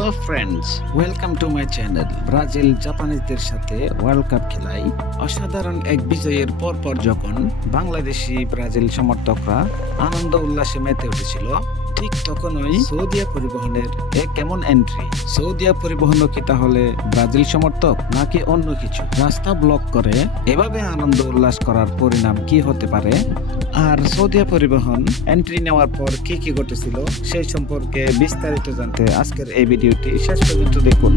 Hello friends, welcome to my channel. Brazil জাপানিজদের সাথে world cup খেলায় অসাধারণ এক বিজয়ের পরপর যখন বাংলাদেশি ব্রাজিল সমর্থকরা আনন্দ উল্লাসে মেতে উঠেছিল, ঠিক তখনই সৌদিয়া পরিবহনের এক কেমন এন্ট্রি। সৌদিয়া পরিবহন কি তাহলে ব্রাজিল সমর্থক নাকি অন্য কিছু? রাস্তা ব্লক করে এভাবে আনন্দ উল্লাস করার পরিণাম কি হতে পারে? আর সৌদিয়া পরিবহন এন্ট্রি নেওয়ার পর কি কি ঘটেছিল সেই সম্পর্কে বিস্তারিত জানতে আজকের এই ভিডিওটি শেষ পর্যন্ত দেখুন।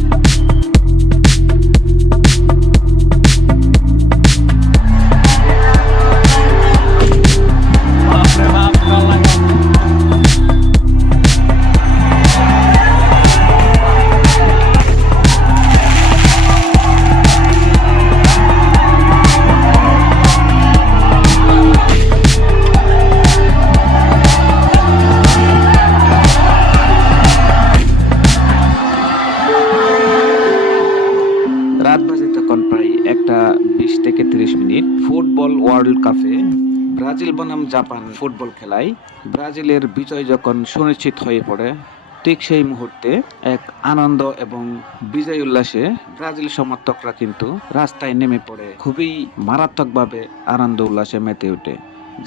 রাত বাজে তখন প্রায় 1:20 থেকে 30 ফুটবল ওয়ার্ল্ড কাপে ব্রাজিল বনাম জাপান ফুটবল খেলায় ব্রাজিলের বিজয় যখন সুনিশ্চিত হয়ে পড়ে, ঠিক সেই মুহূর্তে এক আনন্দ এবং বিজয় উল্লাসে ব্রাজিল সমর্থকরা কিন্তু রাস্তায় নেমে পড়ে খুবই মারাত্মকভাবে আনন্দ উল্লাসে মেতে ওঠে।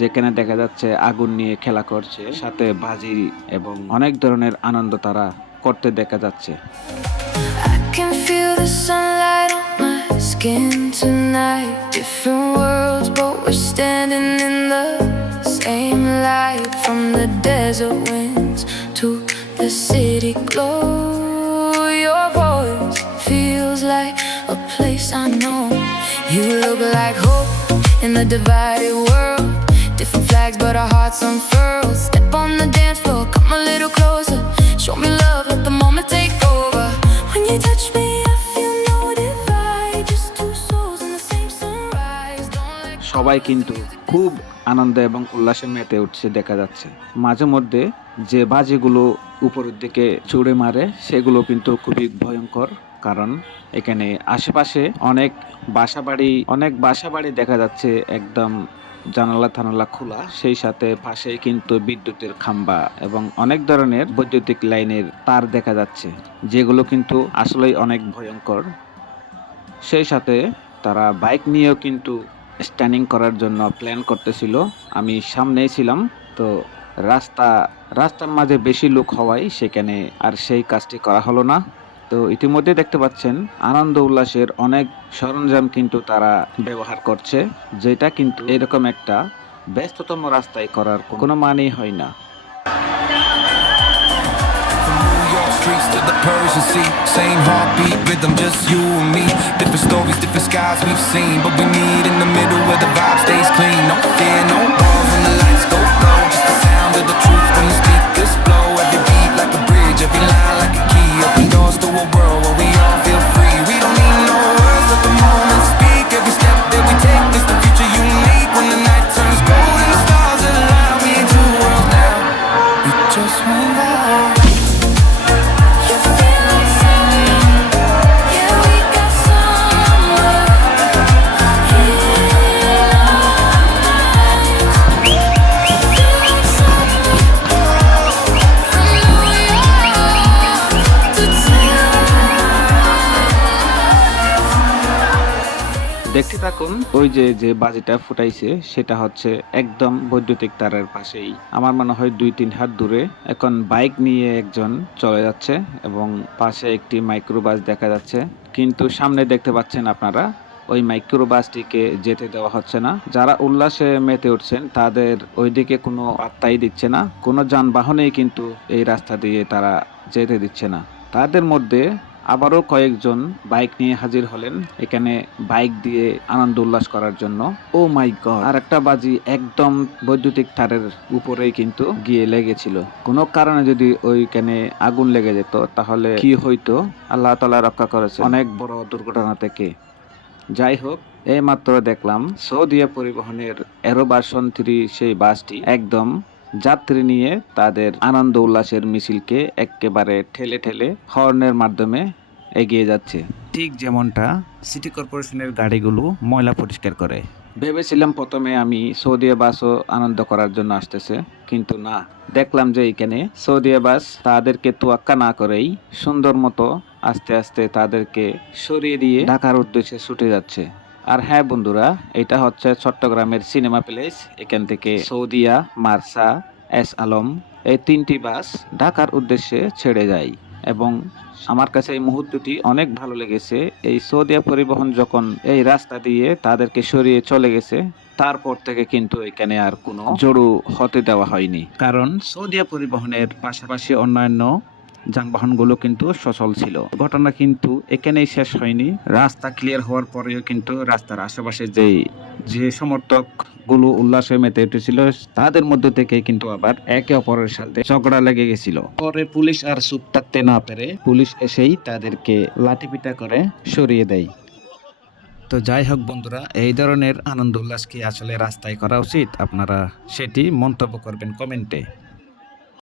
যেখানে দেখা যাচ্ছে আগুন নিয়ে খেলা করছে, সাথে বাজি এবং অনেক ধরনের আনন্দ তারা করতে দেখা যাচ্ছে। Can feel the sunlight on my skin tonight. Different worlds, but we're standing in the same light. From the desert winds to the city glow, your voice feels like a place I know. You look like hope in the divided world. Different flags, but our hearts unfurl. Step on the dance floor, come a little closer. Show me love, let the moment take over. When you touch me, I feel no divide. Just two souls in the same sunrise. Don't let সবাই কিন্তু খুব আনন্দ এবং উল্লাসে মেতে উঠছে দেখা যাচ্ছে। মাঝে মধ্যে যে বাজিগুলো উপরের দিকে ছুড়ে মারে সেগুলো কিন্তু খুবই ভয়ঙ্কর, কারণ এখানে আশেপাশে অনেক বাসাবাড়ি দেখা যাচ্ছে, একদম জানালা থানালা খোলা, সেই সাথে পাশেই কিন্তু বিদ্যুতের খাম্বা এবং অনেক ধরনের বৈদ্যুতিক লাইনের তার দেখা যাচ্ছে, যেগুলো কিন্তু আসলেই অনেক ভয়ঙ্কর। সেই সাথে তারা বাইক নিয়েও কিন্তু স্ট্যান্ডিং করার জন্য প্ল্যান করতেছিল। আমি সামনেই ছিলাম, তো রাস্তার মাঝে বেশি লোক হওয়ায় সেখানে আর সেই কাজটি করা হলো না। তো ইতিমধ্যে দেখতে পাচ্ছেন আনন্দ উল্লাসের অনেক সরঞ্জাম কিন্তু তারা ব্যবহার করছে, যেটা কিন্তু এরকম একটা ব্যস্ততম রাস্তায় করার কোনো মানেই হয় না। Streets to the Persian Sea, same heartbeat, rhythm, just you and me. Different stories, different skies we've seen, but we meet in the middle where the vibe stays clean. No fear, no walls when the lights go low. Just the sound of the truth when the speakers blow. Every beat like a bridge, every line like a key. Open doors to a world where we all feel free. We don't need no words, let the moment speak. Every step that we take makes the future unique. When the night turns gold and the stars align, we ain't two worlds now, we just one vibe. you feel like summer. Yeah, we got summer in our eyes. Feel like summer from New York to দেখতে থাকুন। ওই যে বাজিটা ফুটাইছে সেটা হচ্ছে একদম বৈদ্যুতিক তারের পাশেই, আমার মনে হয় 2-3 হাত দূরে। এখন বাইক নিয়ে একজন চলে যাচ্ছে এবং পাশে একটি মাইক্রোবাস দেখা যাচ্ছে, কিন্তু সামনে দেখতে পাচ্ছেন আপনারা ওই মাইক্রোবাসটিকে যেতে দেওয়া হচ্ছে না। যারা উল্লাসে মেতে উঠছেন তাদের ওইদিকে কোনো পাত্তাই দিচ্ছে না, কোনো যানবাহনেই কিন্তু এই রাস্তা দিয়ে তারা যেতে দিচ্ছে না। তাদের মধ্যে আবারও কয়েকজন বাইক নিয়ে হাজির হলেন এখানে বাইক দিয়ে আনন্দ উল্লাস করার জন্য। ও মাই গড, আর একটা বাজি একদম বৈদ্যুতিক তারের উপরেই কিন্তু গিয়ে লেগেছিল। কোনো কারণে যদি ওইখানে আগুন লেগে যেত তাহলে কি হইতো, আল্লাহ তাআলা রক্ষা করেছে অনেক বড় দুর্ঘটনা থেকে। যাই হোক, এই মাত্র দেখলাম সৌদিয়া পরিবহনের এরো ভার্সন 3 সেই বাসটি একদম যাত্রী নিয়ে তাদের আনন্দ উল্লাসের মিছিলকে একেবারে ঠেলে ঠেলে হর্নের মাধ্যমে এগিয়ে যাচ্ছে, ঠিক যেমনটা সিটি কর্পোরেশনের গাড়িগুলো ময়লা পরিষ্কার করে। ভেবেছিলাম প্রথমে আমি সৌদি বাসও আনন্দ করার জন্য আসতেছে, কিন্তু না, দেখলাম যে এখানে সৌদি বাস তাদেরকে তোয়াক্কা না করেই সুন্দর মতো আস্তে আস্তে তাদেরকে সরিয়ে দিয়ে ঢাকার উদ্দেশ্যে ছুটে যাচ্ছে। আর হ্যাঁ বন্ধুরা, এটা হচ্ছে চট্টগ্রামের সিনেমা প্লেস। এখান থেকে সৌদিয়া, মার্সা, এস আলম এই 3টি বাস ঢাকার উদ্দেশ্যে ছেড়ে যায়। এবং আমার কাছে এই মুহূর্তটি অনেক ভালো লেগেছে। এই সৌদিয়া পরিবহন যখন এই রাস্তা দিয়ে তাদেরকে সরিয়ে চলে গেছে, তারপর থেকে কিন্তু এখানে আর কোনো জড়ো হতে দেওয়া হয়নি, কারণ সৌদিয়া পরিবহনের পাশাপাশি অন্যান্য যানবাহনগুলো কিন্তু সচল ছিল। ঘটনা কিন্তু এখানেই শেষ হয়নি। রাস্তা ক্লিয়ার হওয়ার পরেও কিন্তু রাস্তার আশেপাশে যে সমর্থক গুলো উল্লাসে মেতে উঠেছিল, তাদের মধ্যে থেকে কিন্তু আবার একে অপরের সাথে ঝগড়া লেগে গেছিল। পরে পুলিশ আর চুপ থাকতে না পেরে পুলিশ এসেই তাদেরকে লাঠিপিটা করে সরিয়ে দেয়। তো যাই হোক বন্ধুরা, এই ধরনের আনন্দ উল্লাস কি আসলে রাস্তায় করা উচিত? আপনারা সেটি মন্তব্য করবেন কমেন্টে।